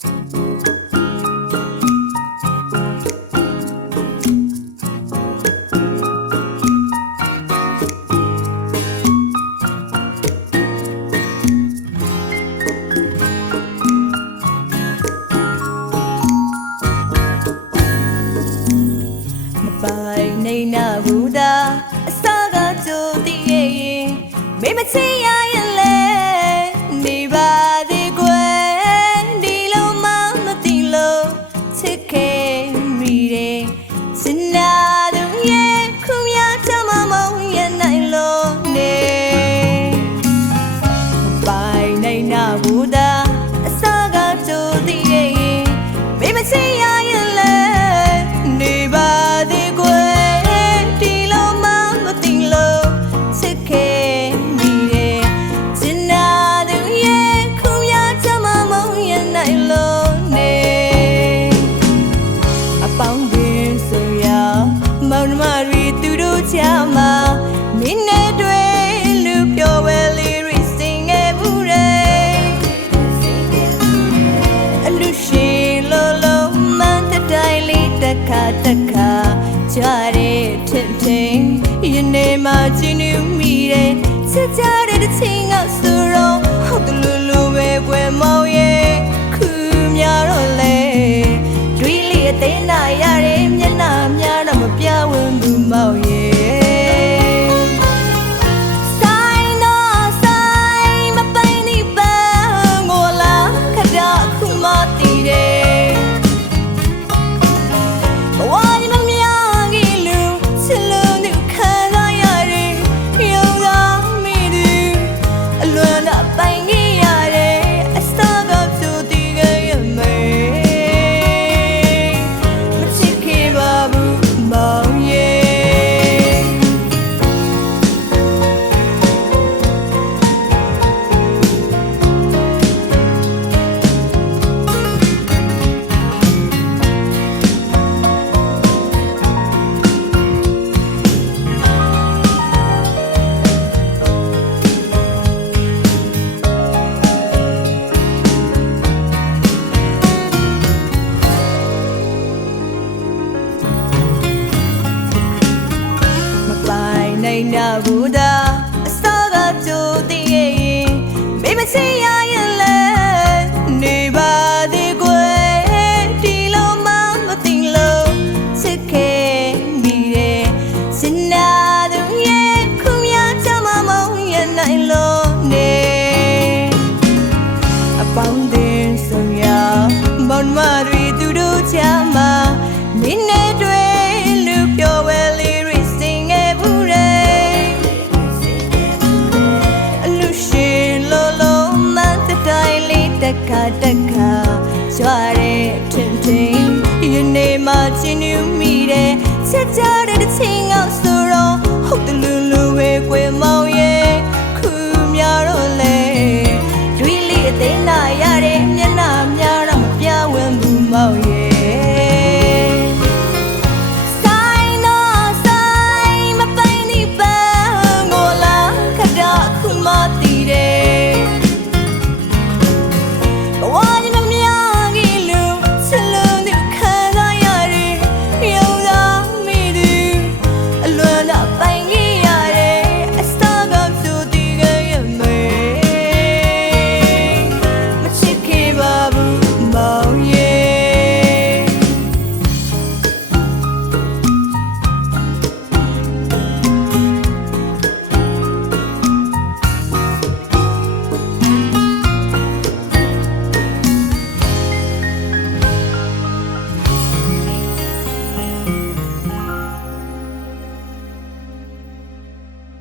နေနာဘူးတာအစားကကြိုတည်ရဲ့မိမချင်ရရင်လဲနေပါသေးကွယ်ဒီလိုမှမသိလို့ချစ်ခဲ့မိတယ်စနာသူရဲ့ခုမြချမမောင်ရနိုင်လို့နေပိုင်နေနာဘူးတာအစားကကြိုတည်ရဲ့မိမချင်ရရင်လဲနေပါသေးကွယ်မောင်နှမတွေသူတို့ချာမှာမင်းနဲ့တွေ့လူပြောဝဲလေးတွေစင်ငယ်ဘူးတဲ့အလူရှိလောလောမန်တတိုင်းလေးတစ်ခါကြတဲ့ထင်ထင်ယနေ့မှကျင်းနေမိတယ်ချစ်ကြတဲ့တစ်ချိန်ကဆိုတော့ဟုတ်တယ်လို့ပဲပွဲမောင်ရဲ့ခုများတော့လေတွေ့လေအသေးနာရတဲ့မျက်နှာများတော့မပြဝန်းဘူးမောင်ရဲ့ဆိုင်တော့ဆိုင်မပိုင်ဒီပန်းငိုလာခကြခုမတည်တယ်ဘဝဒီမမြကြီးလူချစ်လို့သူခံစားရတယ်ရုံသာမိသူအလွန်တော့ပိုင်ကြီးရတယ်အစားကပြူတည်ခဲ့ရမယ်နေနာဘူးတာအစားကကြိုတည်ရဲ့မိမချင်ရရင်လဲနေပါသေးကွယ်ဒီလိုမှမသိလို့ချစ်ခဲ့မိတယ်စနာသူရဲ့ခုမြချမမောင်ရနိုင်လို့နေအပေါင်းတင်ဆုံးရမောင်မတွေသူတို့ချမှာမင်းနဲ့တွေ့လူပြောဝဲလေးတခါကြွားတဲ့ထင်ထင်ယနေ့မှကျင်းနေမိတယ်ချက်ကြတဲ့တစ်ချိန်ကဆိုတော့ဟုတ်တယ်လို့ပဲကွယ်မောင်ရဲ့ခုများတော့လေတွေ့လေအသေးနာရတဲ့မျက်နှာများတော့မပြဝန်းဘူးမောင်ရဲ့ဆိုင်တော့ဆိုင်မပိုင်ဒီပန်းငိုလာခကြခုမ